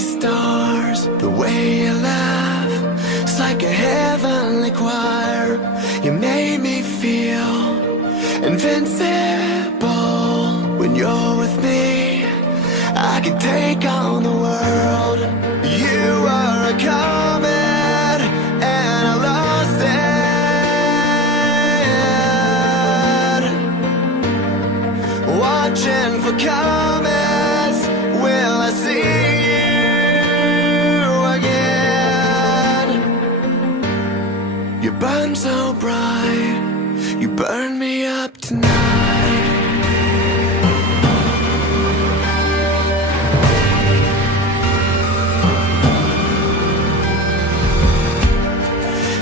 stars. The way you laugh, it's like a heavenly choir. You made me feel invincible. When you're with me, I can take on the world. You are a comet and I lost it. Watching for comets, will I see you again? You burn so bright, you burn me up tonight.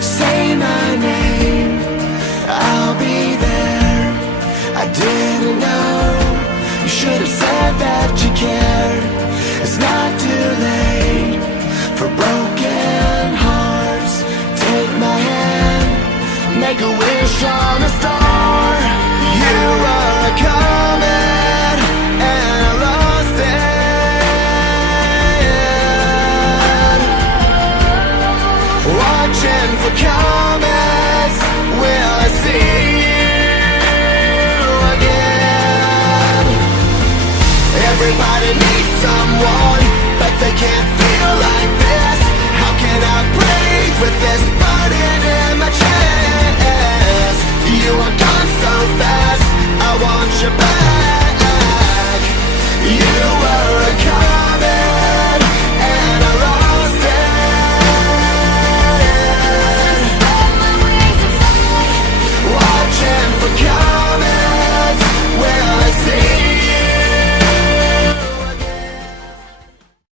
Say my name, I'll be there. I didn't know, you should have said that you cared. It's not too late for broken hearts. Take my hand, make a wish on a star. You are a comet and I lost it. Watching for comets, will I see you again? Everybody needs someone